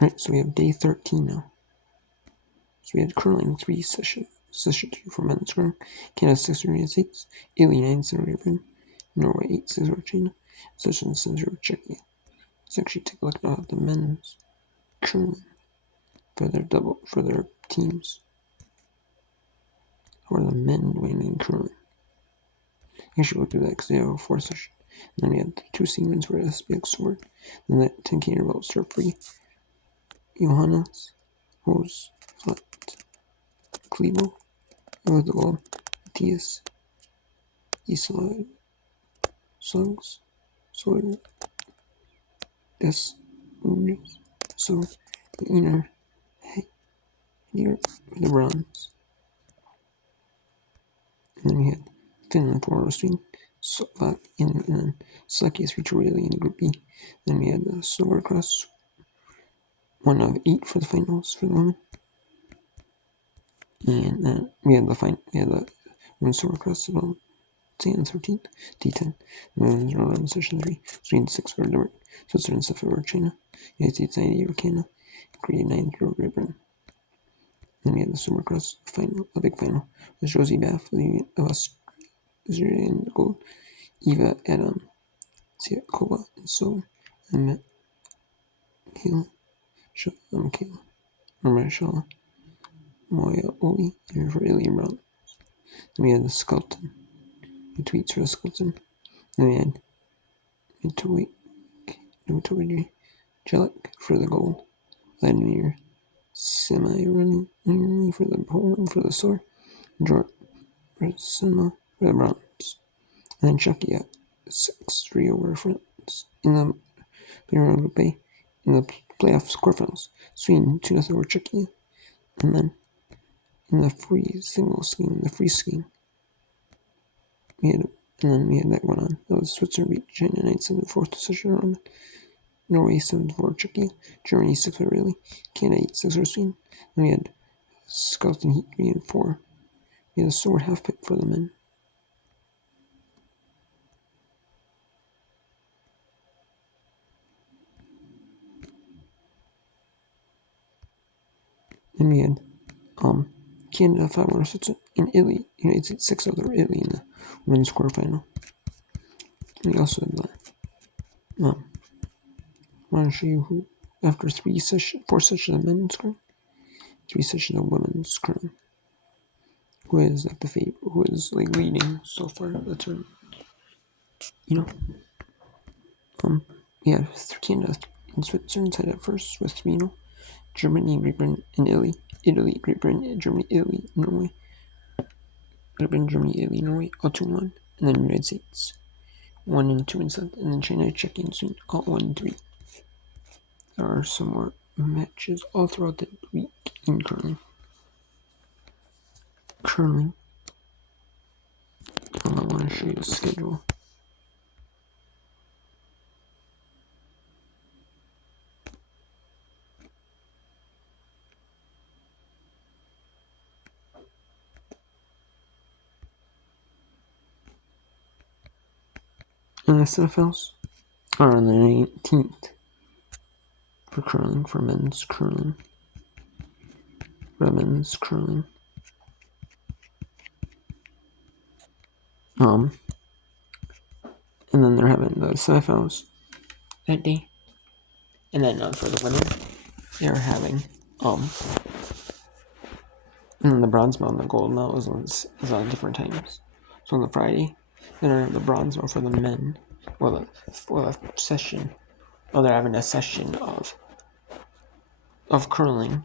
Alright, so we have day 13 now. So we had curling 3 session 2 for men's curling. Canada 6 over United States. Italy 9 0 over Britain. Norway 8 6 over China. Session 7 over Czechia. Let's actually take a look at the men's curling for their teams. How are the men doing in curling? Actually, we'll do that because they have a 4 session. And then we had the 2 Siemens for SPX sword. Then the 10K interval start free. Johannes Hose Flat Klevo with the goal. Matthias Isla Slugs Sword Des Uges so the inner here with the bronze. And then we had Finland for Sweden, Slovak and then Slovakia's future really in Group B. Then we had the snowboard 1 of 8 for the finals for the women. And then we had the women's snowboard as well. Day on the 13th, D10. The women's round on session 3. Sweden 6 for Denmark. Switzerland 7 over China. United States 9 over Canada. Korea 9 over Great Britain. Then we had the Supercross final, the big final, with Josie Baff of Australia in gold, Eva Adam Siakova in silver, and Michelle Moya Oli in Italy in bronze. Then we had the Skelton, the tweets for the Skelton. Then we had Mitowi Jellic for the gold, Vladimir Semi-Runny for the Poland for the silver, George Cinema for the bronze. And then Czechia 6-3 over France in the Group A in the playoffs quarterfinals. Sweden 2-0 over Czechia. And then in the free skiing, we had that one on. That was Switzerland beat China 9-7 4th session round. Norway 7-4 Czechia. Germany 6 over Italy. Canada 8-6 over Sweden. And we had Scotland Heat 3 and 4. We had a sword half pick for the men. Then we had Canada 5 over Switzerland in Italy. United States 6 over Italy in the women's quarterfinal. We also had that. I want to show you who, after 4 sessions of men's curling, 3 sessions of women's curling, who is like the favorite, who is like leading so far the tournament. We have Canada and Switzerland tied at first with 3-0. Germany, Great Britain, and Italy, Great Britain, Germany, Italy, Norway. Great Britain, Germany, Italy, Norway, all 2-1. And then United States 1 and 2 and 7, and then China, Czechia, and Sweden all 1 and 3. There are some more matches all throughout the week in curling. I want to show you the schedule. And the semifinals are on the 19th for curling, for men's curling, women's curling. And then they're having the semifinals that day. And then for the women, they're having and then the bronze medal and the gold medal is on different times. So on the Friday, then the bronze medal for the men. For a session. Well, they're having a session of curling,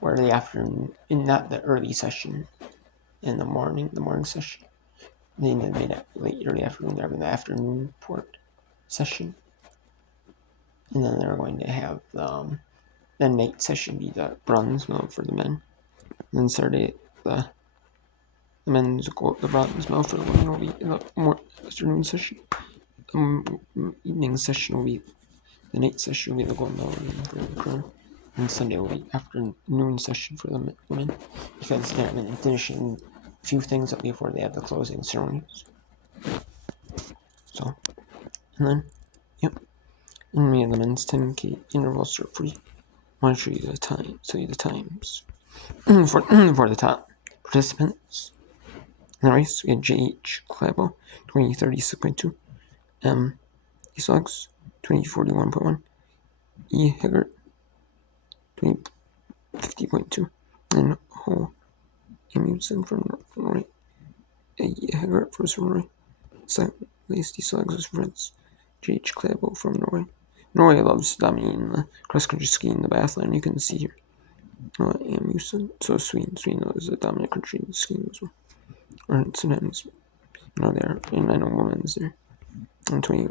where the afternoon, not the early session, in the morning session. Then they made it late early afternoon. They're having the afternoon port session, and then they're going to have the night session be the bronze medal for the men. And then Saturday, the men's gold, the bronze medal for the women will be in the afternoon session. Evening session will be the night session will be the gold medal for the curling. And Sunday will be afternoon session for the women, because they're finishing a few things up before they have the closing ceremonies. So, and then, And we have the men's 10K interval start free. I want to show you the times. for the top participants in the race, we had J.H. Clabo, 2036.2, M. Esox, 2041.1, E. Higgert, 2050.2, and Ho Amundsen from Norway. E. Higgert from Norway. Second place, Esox was France. J.H. Clabo from Norway. Norway loves dominating the cross-country skiing, the biathlon, you can see here. Amundsen, so Sweden is a dominant country in skiing as well. Or sometimes, there, and I know women's there. And 20,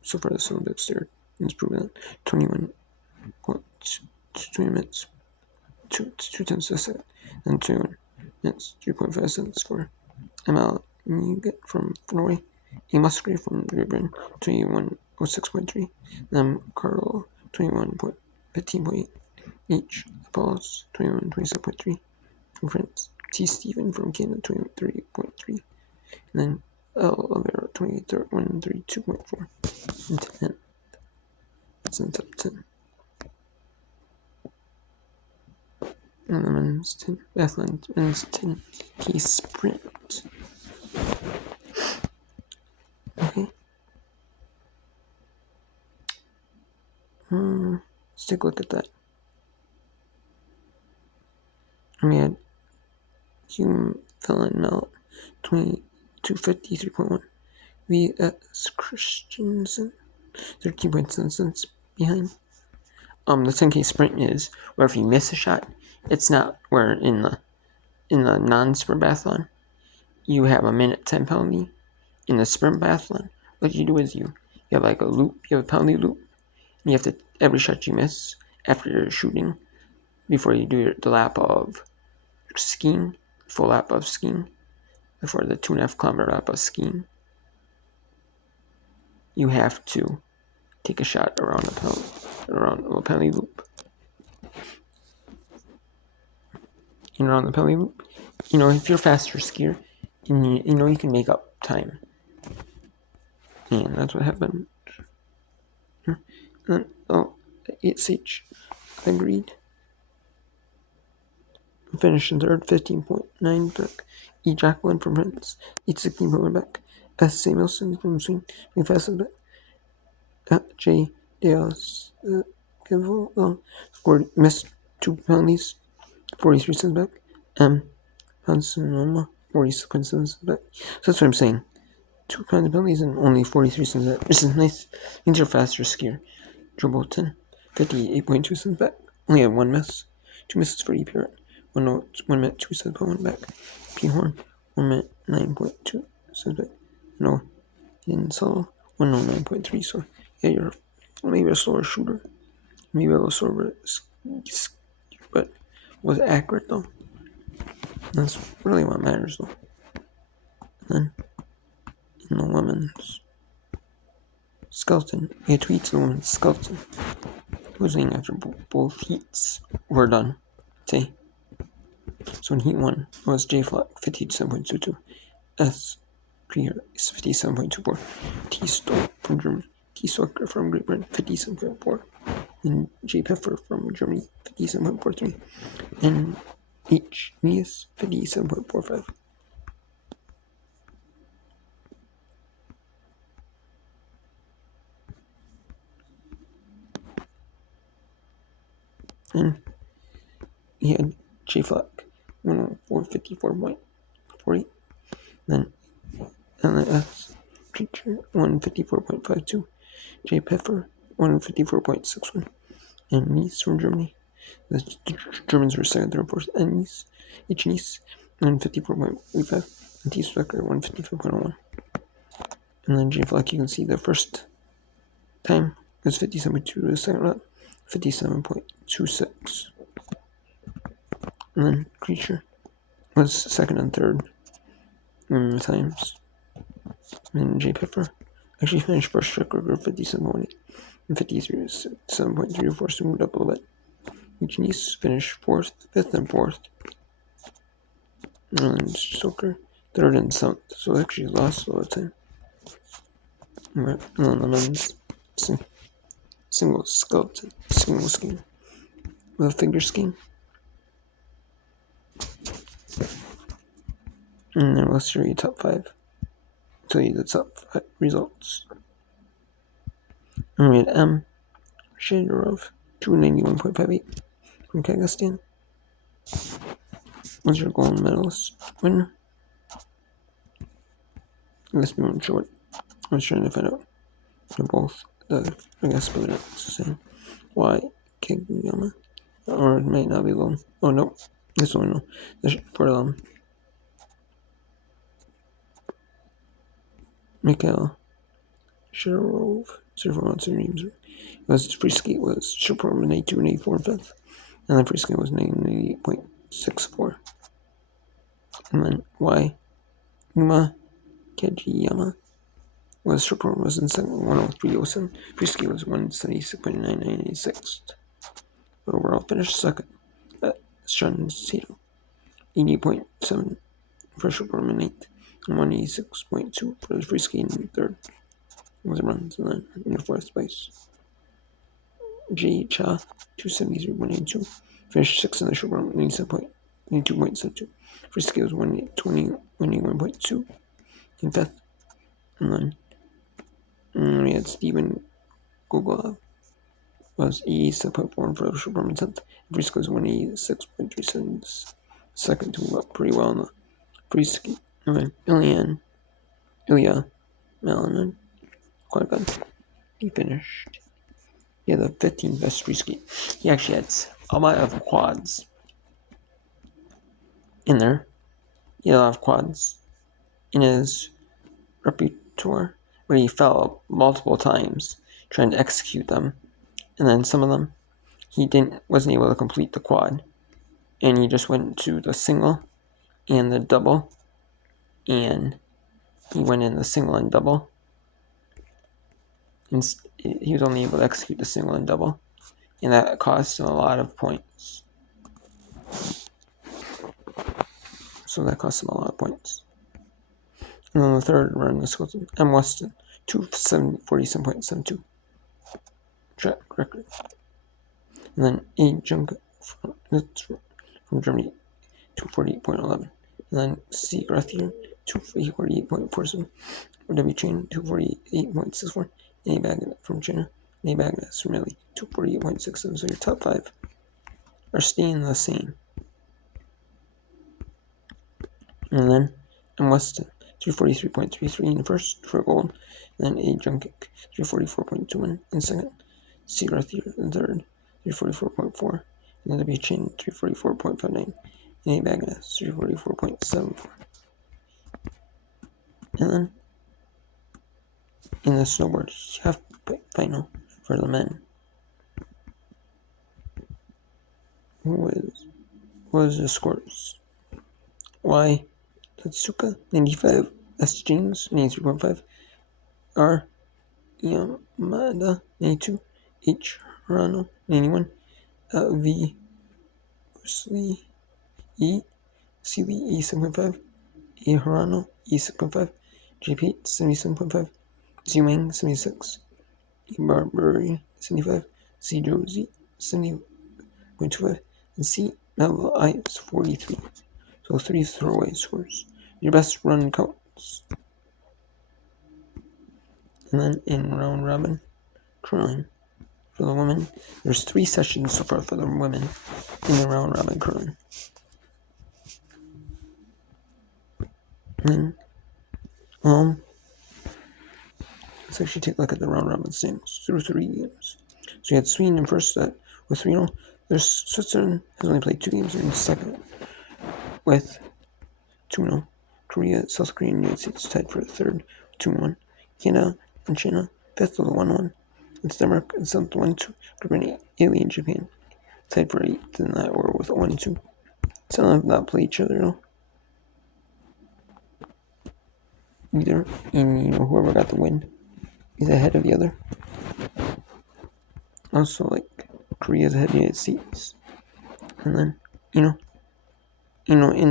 so far this Olympics there, it's proven that 21 minutes, 2 tenths of a second, and 2 minutes, 3.5 seconds for Emma Nugget from Norway, E. Musgrave from Great Britain, 21:06.3, then Carl, 21:15.8, H. Apollos, 21:27.3, from France, T. Stephen from Canada, 23.3, and then L. Olivera, 132.4, and 10. That's in the top 10. And the men's 10, men's 10K sprint. Okay. Let's take a look at that. We had Hume Fallon Melt, 22:53.1. V.S. Christensen, 13.7 cents behind. The 10K sprint is where if you miss a shot, it's not where in the non-sprint biathlon you have a minute 10 penalty. In the sprint biathlon, what you do is you have like a loop, you have a penalty loop, and you have to, every shot you miss after you're shooting, before you do the lap of skiing, full lap of skiing, before the 2.5 kilometer lap of skiing, you have to take a shot around a penalty loop. And around the penalty loop, if you're a faster skier, and you can make up time. And that's what happened. And then, ESH agreed. Finished in third, 15.9 back. E. Jacqueline from France, 8:16.1 back. S. Samuelson from Sweden, 25 back. J. Deos missed 2 penalties, 43 cents back. M. Hansenoma, 46.7 cents back. So that's what I'm saying. 2 penalties and only 43 cents back. This is nice. Means you're a faster skier. Joe Bolton, 58.2 cents back. Only had 1 miss. 2 misses for E. Parrott. 1 minute 2 cents by 1 back. P. Horn, 1 minute 9.2 cents back. No, in solo, 109.3. So yeah, you're maybe a slower shooter, maybe a little slower, but was accurate though. That's really what matters though. And then in the women's skeleton, he tweets the women's skeleton. Losing after both heats were done. Say. So in heat 1 was J. Flock, 57.22, S. Krieger, 57.24, T. Stoll from Germany, T. Socker from Great Britain, 57.4, and J. Pfeffer from Germany, 57.43, and H. Nias, 57.45. And he had J. Flock, 104.54.40, then LS Creature, 154.52, J. Pfeffer, 154.61, and Nice from Germany. The Germans were second, third, fourth, and Nice, H. Nice, 154.85, and T. Swecker, 155.01. And then J. Flock, you can see the first time was 57.2, the second lap, 57.26. And then Creature was second and third in the times. And J. Pfeffer actually finished first track record 57.8 and 57.34, so moved up a little bit. H. Nice finished fourth, fifth, and fourth. And Stoker third and seventh, so actually lost all the time. Right, and then the men's. See. single skeleton, single skin, with a figure skin. And then we'll show you top 5. Tell you the top 5 results. And we had M. Shadorov, 291.58 from Kazakhstan. Was your gold medalist winner? Let's be more short. I was trying to find out. They're both, I guess, but they're not the same. Why Kageyama? Or it might not be long. Oh no, this one no. For Mikhail Shadorov, 041 names. Was free skate was Shadorov in 82 and 84 fifth, and then free skate was 98.64. And then Y Uma Kageyama was Shadorov was in 103.07. Free skate was 176.996. Overall finished second. Shun Sato, 80.7 for Shadorov in 8th, and 186.2 for the free skate in 3rd. Was runs, and then in the 4th place. J. Cha, 273.92. Finished 6th in the short run, 92.72. Free skate was 181.2 in 5th. And then we had Steven Gogolov, was 87.4 for the short run in 10th. Free skate was 186.37. Second to move up pretty well in the free skate. And then Ilya Malanin, quite good. He finished. He had the 15th best free skate. He actually had a lot of quads in there. He had a lot of quads in his repertoire, where he fell multiple times trying to execute them, and then some of them he wasn't able to complete the quad, and he just went to the single and the double, and he went in the single and double. And he was only able to execute the single and double, and that cost him a lot of points. So that cost him a lot of points. And then the third run was M. Weston, 247.72 track record. And then A. Junk from Germany, 248.11. And then C. Grathier, 248.47. W. Chain, 248.64. A. Bagnet from China. A. Bagnet from Italy, 248.67. So your top 5 are staying the same. And then M. Weston, 343.33 in the first for gold. And then A. Junkic, 344.21 in second. C. Grathier in third, 344.4. And then W. Chain, 344.59. And A. Bagnet, 344.74. And then in the snowboard half final for the men, who was the scores? Y. Tatsuka, 95. S. James, 93.5. R. Yamada, 92. H. Hirano, 91. V. Usui, E. Seeley, 87.5. A. Hirano, 86.5. J. Pate, 77.5. Z. Wang, 76. E. Barbary, 75. C. Josie, 70.25. And C. Melville Ives, 43. So 3 throwaway scores. Your best run counts. And then in round robin curling for the women, there's 3 sessions so far for the women in the round robin curling. And then, let's actually take a look at the round robin standings through 3 games. So you had Sweden in first set with 3-0. There's Switzerland has only played 2 games in second with 2-0. Korea, South Korea, and United States tied for third, 2-1. Canada and China, fifth with a 1-1. It's Denmark and seventh 1-2. Germany, Italy, and Japan tied for 8th in that order with a 1-2. Some of them have not played each other though. Either, and whoever got the win is ahead of the other. Also, like Korea's ahead of the United States, and then in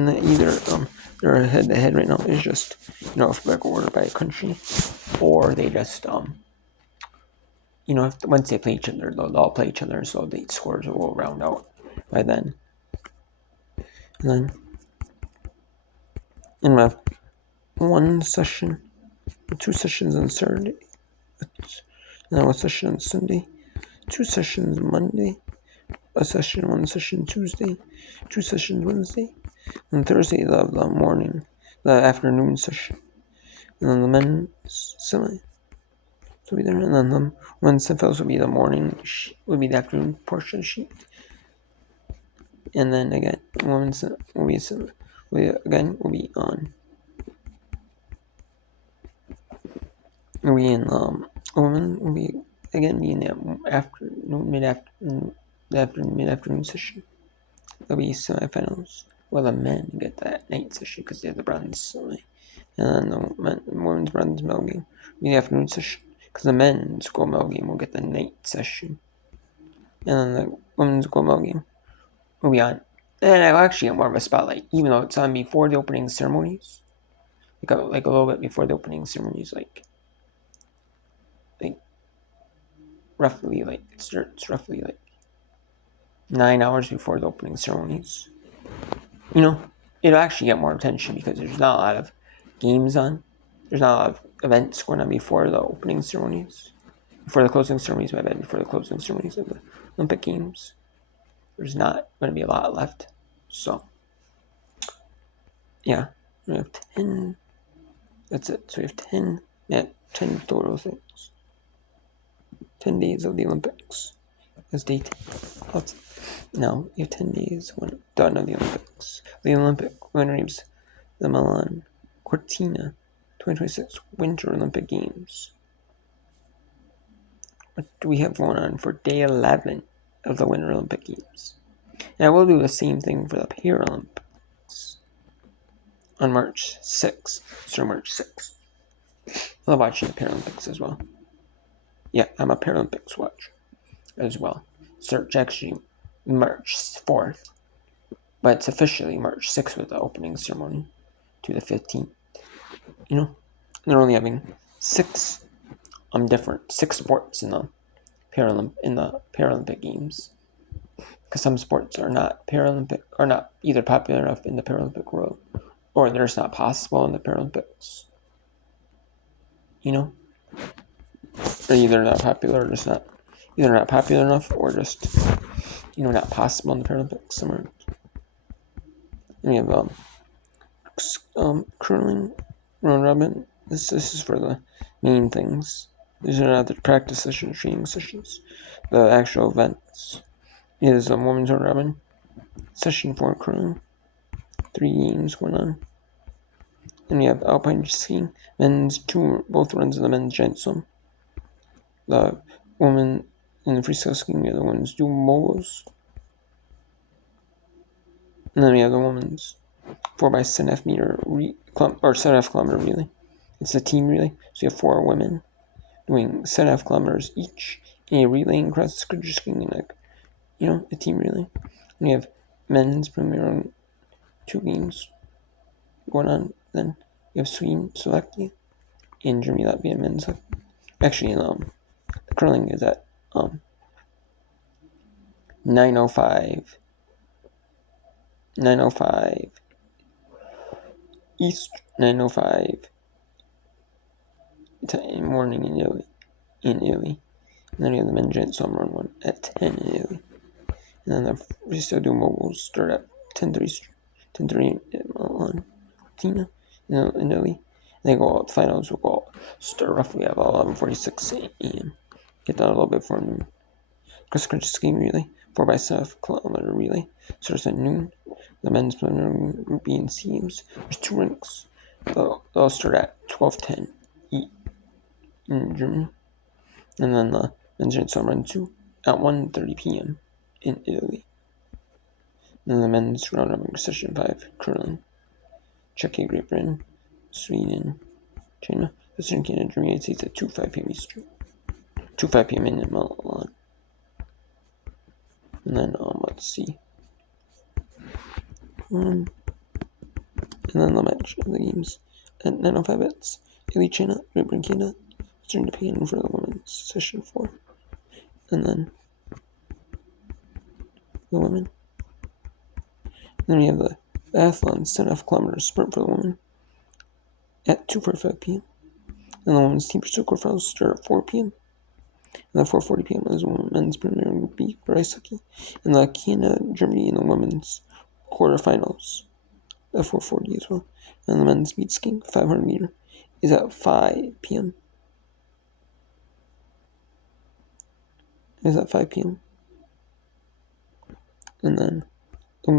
the either they're head to head right now is just alphabetical order by country, or they just once they play each other, they'll all play each other, so the scores will round out by then. And we have one session, 2 sessions on Saturday, and then 1 session on Sunday, 2 sessions Monday, one session Tuesday, 2 sessions Wednesday, and Thursday they'll have the afternoon session, and then the men's semi will be there, and then the women's semifinals will be the morning, will be the afternoon portion sheet, and then again, women's will be on. Women will be in the mid-afternoon session. There'll be semifinals. Well, the men get that night session because they have the bronze semi, and then the women's bronze medal game will be the afternoon session because the men's gold medal game will get the night session, and then the women's gold medal game will be on. And I'll actually get more of a spotlight, even though it's on before the opening ceremonies, like a little bit before the opening ceremonies, like roughly it starts roughly 9 hours before the opening ceremonies. It'll actually get more attention because there's not a lot of games on. There's not a lot of events going on before the opening ceremonies. Before the closing ceremonies, before the closing ceremonies of the Olympic Games. There's not going to be a lot left. So, yeah, we have 10. That's it. So we have 10 total things. 10 days of the Olympics. As date. Now, you have 10 days done of the Olympics. The Olympic winner is the Milan Cortina 2026 Winter Olympic Games. What do we have going on for day 11 of the Winter Olympic Games? And I will do the same thing for the Paralympics on March 6th. So March 6th. I love watching the Paralympics as well. Yeah, I'm a Paralympics watcher as well. Search actually March 4th, but it's officially March 6th with the opening ceremony to the 15th. They're only having 6 sports in the Paralympic Games, because some sports are not either popular enough in the Paralympic world, or they're just not possible in the Paralympics. Or either not popular or just not. Either not popular enough or just, not possible in the Paralympics somewhere. And we have curling, round robin. This is for the main things. These are not the practice sessions, training sessions. The actual events is a women's round robin, session 4 curling, 3 games going on. Then we have alpine skiing, men's 2, both runs of the men's giant swim. The women in the freestyle skiing, the other ones do moguls. And then we have the women's 4x7.5 meter 7.5 kilometer relay. It's a team relay, so you have 4 women doing 7.5 kilometers each in a relay across the country skiing, and a team relay. And you have men's Premier 2 games going on. Then you have Sweden, Slovakia, and Germany, Latvia, men's. Actually, the curling is at 9:05 East, 9:05 in the morning in Italy. And then you have the men's giant swim run one at 10 in Italy. And then the freestyle duo moguls start at 10:30 in Milan, Cortina, in Italy. And they go out, the finals will start roughly at 11:46 a.m. Get done a little bit before noon. Cross country skiing relay, 4x7 kilometer relay, starts at noon. The men's Group B and C games, there's 2 rinks. They'll start at 12:10 in Germany. And then the men's giant swim run 2 at 1:30 p.m. in Italy. And then the men's round robin session 5 curling, Czechia, Great Britain, Sweden, China, Western Canada, Germany, United States at 2:05 p.m. Eastern, 2:05 p.m. in Milan. And then let's see. And then the match of the games at 9:05 it's Italy, China, Great Britain, Canada, Western Japan for the women's session 4. and then the women. Then we have the biathlon 10.5 kilometers sprint for the women at 2:45 p.m. And the women's team pursuit quarterfinals start at 4 p.m. And at 4:40 p.m. is women's Premier Group B for ice hockey. And the Canada, Germany in the women's quarterfinals at 4:40 as well. And the men's speed skiing 500 meter is at 5 p.m. Is at 5 p.m. And then the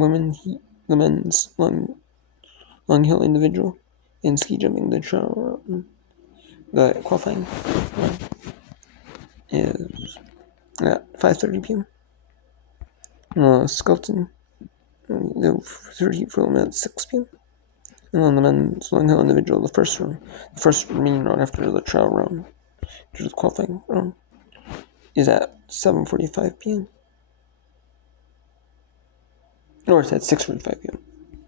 men's long hill individual and ski jumping, the qualifying run is at 5:30 p.m. Skelton, the 30 for the men at 6 p.m. And then the men's long hill individual, the first remaining round after the trial round, which is the qualifying round, is at 7:45 p.m. Or it's at 6:45 p.m.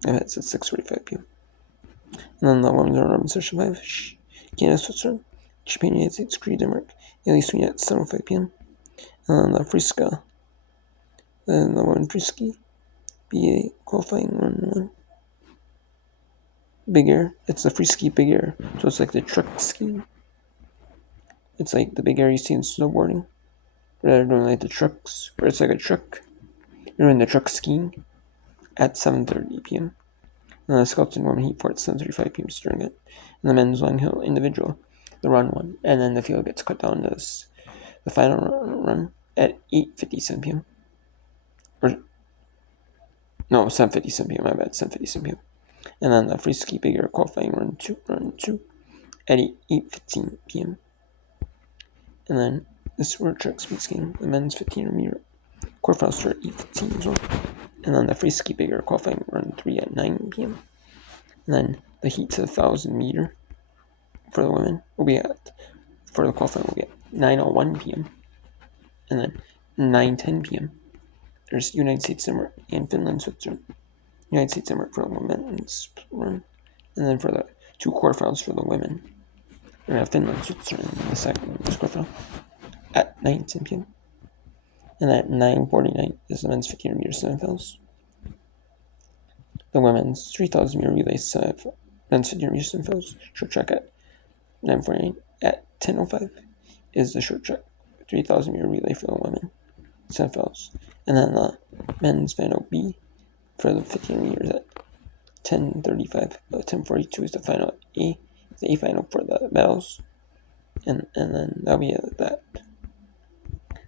It's at 6:45 p.m. And then the women's round robin session 5, Canada, Switzerland, Japan, United States, Korea, Denmark, Italy, Sweden at 7:05 p.m. And then the Friska, then the women's free ski, BA qualifying run 1. Big air. It's the free ski big air. So it's like the truck skiing. It's like the big air you see in snowboarding. Rather than like the trucks, where it's like a truck. You're doing the truck skiing at 7:30 p.m. And the sculpting women heat for it at 7:35 p.m. during it. And the men's long hill individual, the run 1. And then the field gets cut down to the final run at 8:57 p.m. Or, no, 7:57 p.m. My bad, 7:57 p.m. And then the free ski big air qualifying run 2 at 8:15 p.m. And then the sword truck speed skiing, the men's 1500 meter quarterfinals start at 8:15 as well. And then the free ski big air qualifying run 3 at 9 p.m. And then the heat to the 1,000 meter for the women will be for the qualifying will be at 9:01 p.m. And then 9:10 p.m. There's United States, Denmark, and Finland, Switzerland. United States, Denmark for the women's run. And then for the 2 quarterfinals for the women, we're going to have Finland, Switzerland in the second quarterfinal at 9:10 p.m. And at 9:49 is the men's 1500 meter semifinals. The women's 3,000 meter relay men's 1500 meter semifinals, short track at 9:49. At 10:05 is the short track 3,000 meter relay for the women semifinals. And then the men's final B for the 1500 meters at 10:35. 10:42 is the final A. The A final for the medals. And then that'll be that.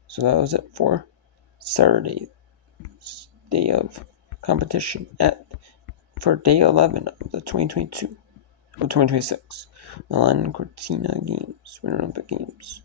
So that was it for Saturday's day of competition for day 11 of the 2026 Milan Cortina Games, Winter Olympic Games.